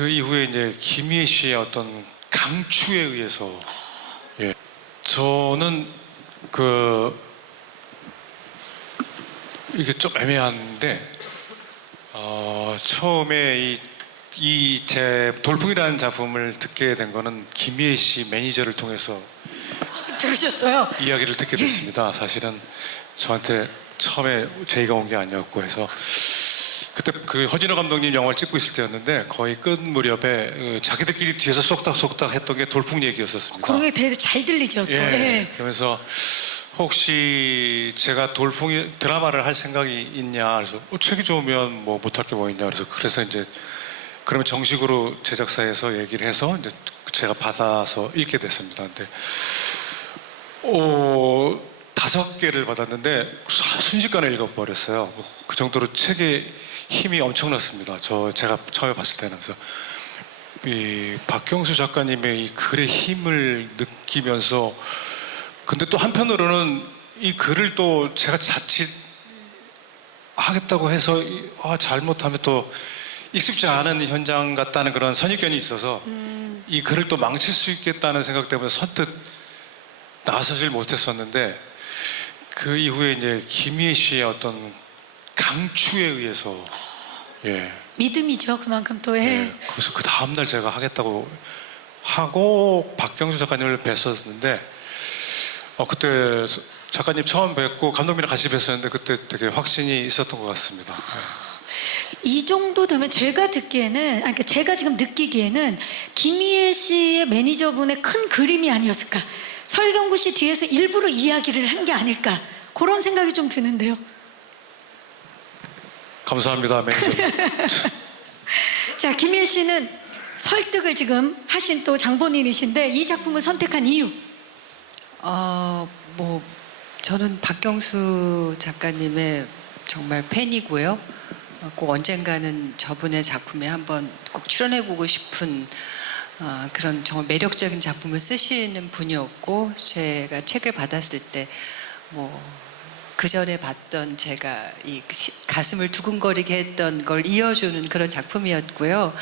그 이후에 이제 김희애 씨의 어떤 강추에 의해서 예 저는 그 이게 좀 애매한데 어 처음에 이 이 제 돌풍이라는 작품을 듣게 된 거는 김희애 씨 매니저를 통해서 들으셨어요? 이야기를 듣게 됐습니다. 사실은 저한테 처음에 제의가 온 게 아니었고 해서 그때 그 허진호 감독님 영화를 찍고 있을 때였는데 거의 끝 무렵에 그 자기들끼리 뒤에서 쏙닥쏙닥 했던 게 돌풍 얘기였었습니다. 그런 게 되게 잘 들리죠. 또. 예. 예. 그러면서 혹시 제가 돌풍이 드라마를 할 생각이 있냐 그래서 어, 책이 좋으면 뭐 못할 게 뭐 있냐 그래서 그래서 이제 그러면 정식으로 제작사에서 얘기를 해서 이제 제가 받아서 읽게 됐습니다. 근데 어, 다섯 개를 받았는데 순식간에 읽어버렸어요. 그 정도로 책의 힘이 엄청났습니다. 저 제가 처음에 봤을 때는 그래서 이 박경수 작가님의 이 글의 힘을 느끼면서 근데 또 한편으로는 이 글을 또 제가 자칫 하겠다고 해서 이- 아, 잘못하면 또 익숙지 않은 현장 같다는 그런 선입견이 있어서 이 글을 또 망칠 수 있겠다는 생각 때문에 선뜻 나서질 못했었는데 그 이후에 이제 김희애 씨의 어떤 강추에 의해서 예, 믿음이죠. 그만큼 또 예. 예, 그래서 그 다음 날 제가 하겠다고 하고 박경수 작가님을 뵀었는데 어 그때 작가님 처음 뵙고 감독님이랑 같이 뵀었는데 그때 되게 확신이 있었던 것 같습니다. 예. 이 정도 되면 제가 듣기에는 아니 그러니까 제가 지금 느끼기에는 김희애 씨의 매니저분의 큰 그림이 아니었을까. 설경구 씨 뒤에서 일부러 이야기를 한 게 아닐까. 그런 생각이 좀 드는데요. 감사합니다, 매니저. 자, 김희애 씨는 설득을 지금 하신 또 장본인이신데 이 작품을 선택한 이유. 어, 뭐 저는 박경수 작가님의 정말 팬이고요. 어, 꼭 언젠가는 저분의 작품에 한번 꼭 출연해보고 싶은 어, 그런 정말 매력적인 작품을 쓰시는 분이었고 제가 책을 받았을 때 뭐 그 전에 봤던 제가 이 시- 가슴을 두근거리게 했던 걸 이어주는 그런 작품이었고요.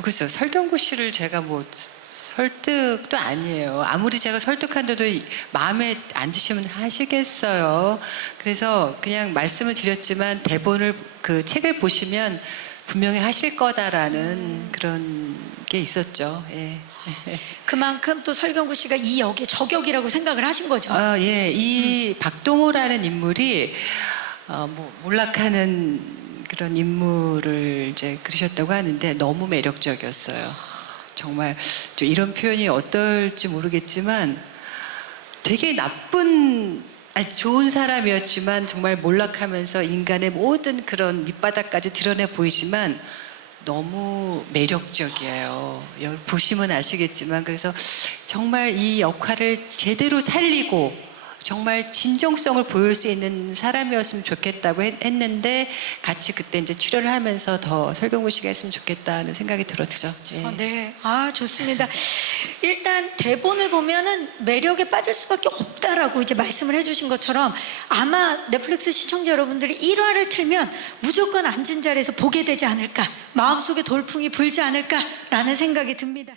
그래서 설경구 씨를 제가 뭐 설득도 아니에요. 아무리 제가 설득한데도 이- 마음에 안 드시면 하시겠어요. 그래서 그냥 말씀을 드렸지만 대본을 그 책을 보시면 분명히 하실 거다라는 그런 게 있었죠. 예. 그만큼 또 설경구 씨가 이 역에 저격이라고 생각을 하신 거죠. 아, 예. 이 박동호라는 인물이 어, 뭐 몰락하는 그런 인물을 이제 그리셨다고 하는데 너무 매력적이었어요. 정말 좀 이런 표현이 어떨지 모르겠지만 되게 나쁜 좋은 사람이었지만 정말 몰락하면서 인간의 모든 그런 밑바닥까지 드러내 보이지만 너무 매력적이에요. 보시면 아시겠지만 그래서 정말 이 역할을 제대로 살리고 정말 진정성을 보일 수 있는 사람이었으면 좋겠다고 했, 는데 같이 그때 이제 출연을 하면서 더 설경구 씨가 했으면 좋겠다는 생각이 들었죠. 예. 어, 네. 아, 좋습니다. 일단 대본을 보면은 매력에 빠질 수밖에 없다라고 이제 말씀을 해주신 것처럼 아마 넷플릭스 시청자 여러분들이 1화를 틀면 무조건 앉은 자리에서 보게 되지 않을까. 마음속에 돌풍이 불지 않을까라는 생각이 듭니다.